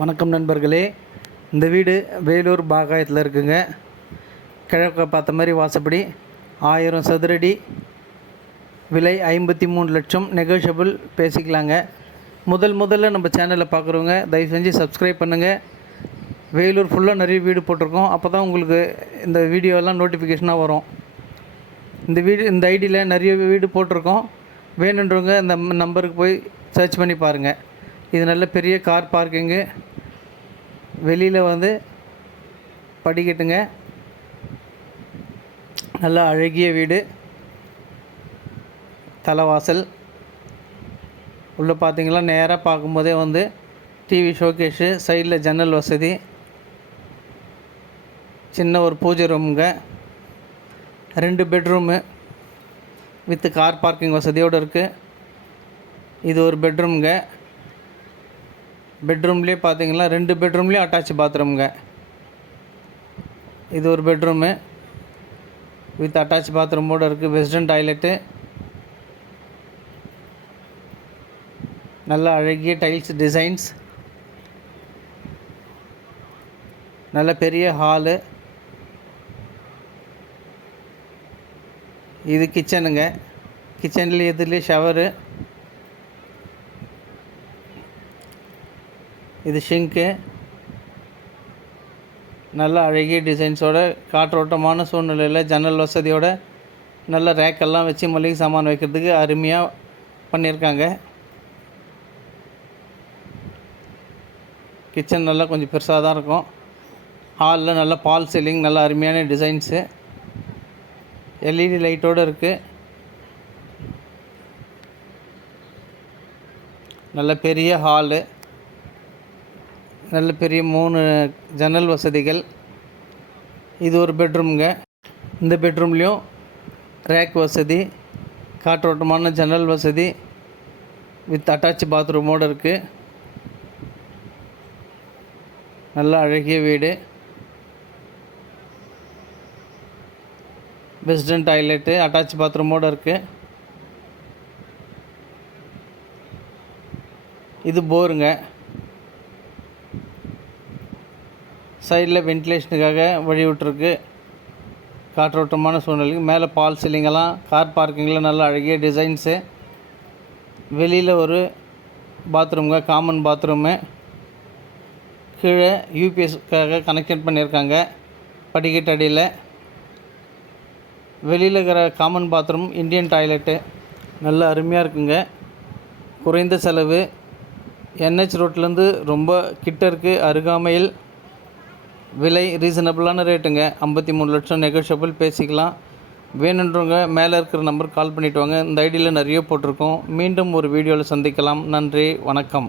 வணக்கம் நண்பர்களே. இந்த வீடு வேலூர் பாகாயத்தில் இருக்குங்க. கிழக்க பார்த்த மாதிரி வாசப்படி 1000 சதுரடி, விலை 53 லட்சம், நெகோஷியபிள் பேசிக்கலாங்க. முதல்ல நம்ம சேனலில் பார்க்குறவங்க தயவு செஞ்சு சப்ஸ்கிரைப் பண்ணுங்கள். வேலூர் ஃபுல்லாக நிறைய வீடு போட்டிருக்கோம். அப்போ தான் உங்களுக்கு இந்த வீடியோலாம் நோட்டிஃபிகேஷனாக வரும். இந்த ஐடியில் நிறைய வீடு போட்டிருக்கோம். வேணுன்றவங்க இந்த நம்பருக்கு போய் சர்ச் பண்ணி பாருங்கள். இது நல்ல பெரிய கார் பார்க்கிங்கு, வெளியில் படிக்கட்டுங்க. நல்ல அழகிய வீடு, தலைவாசல். உள்ளே பார்த்தீங்களா, நேராக பார்க்கும்போதே டிவி ஷோகேஷு, சைடில் ஜன்னல் வசதி, சின்ன ஒரு பூஜை ரூமுங்க, 2 பெட்ரூமு வித் கார் பார்க்கிங் வசதியோடு இருக்குது. இது ஒரு பெட்ரூமுங்க. பெட்ரூம்லேயே பார்த்தீங்கன்னா 2 பெட்ரூம்லேயும் அட்டாச் பாத்ரூமுங்க. இது ஒரு பெட்ரூமு வித் அட்டாச் பாத்ரூமோடு இருக்குது. வெஸ்டர்ன் டாய்லெட்டு, நல்ல அழகிய டைல்ஸ் டிசைன்ஸ், நல்ல பெரிய ஹாலு. இது கிச்சனுங்க. கிச்சனில் எதிரிலே ஷவரு. இது ஷிங்க்கு. நல்ல அழகிய டிசைன்ஸோட, காற்றோட்டமான சூழ்நிலையில் ஜன்னல் வசதியோட, நல்ல ரேக்கெல்லாம் வச்சு மளிகை சாமான் வைக்கிறதுக்கு அருமையாக பண்ணியிருக்காங்க. கிச்சன் நல்லா கொஞ்சம் பெருசாக தான் இருக்கும். ஹாலில் நல்ல பால் சீலிங், நல்ல அருமையான டிசைன்ஸு, எல்இடி லைட்டோடு இருக்குது. நல்ல பெரிய ஹாலு, நல்ல பெரிய 3 ஜன்னல் வசதிகள். இது ஒரு பெட்ரூமுங்க. இந்த பெட்ரூம்லேயும் ரேக் வசதி, காற்றோட்டமான ஜன்னல் வசதி வித் அட்டாச் பாத்ரூமோடு இருக்குது. நல்ல அழகிய வீடு. வெஸ்டர்ன் டாய்லெட்டு, அட்டாச் பாத்ரூமோடு இருக்குது. இது போருங்க. சைடில் வென்டிலேஷனுக்காக வழி விட்டுருக்கு. காற்றோட்டமான சூழ்நிலைக்கு மேலே பால் சீலிங்கெல்லாம், கார் பார்க்கிங்கில் நல்ல அழகிய டிசைன்ஸு. வெளியில் ஒரு பாத்ரூமுங்க, காமன் பாத்ரூமு. கீழே யூபிஎஸ்க்காக கனெக்ஷன் பண்ணியிருக்காங்க படிக்கட்டு அடியில். வெளியில் இருக்கிற காமன் பாத்ரூம் இந்தியன் டாய்லெட்டு. நல்ல அருமையாக இருக்குங்க. குறைந்த செலவு. என்ஹெச் ரோட்லேருந்து ரொம்ப கிட்ட இருக்குது, அருகாமையில். விலை ரீசனபிளான ரேட்டுங்க. 53 லட்சம், நெகோஷியபிள் பேசிக்கலாம். வேணுன்றவங்க மேலே இருக்கிற நம்பருக்கு கால் பண்ணிவிட்டு வாங்க. இந்த ஐடியில் நிறைய போட்டிருக்கோம். மீண்டும் ஒரு வீடியோவில் சந்திக்கலாம். நன்றி, வணக்கம்.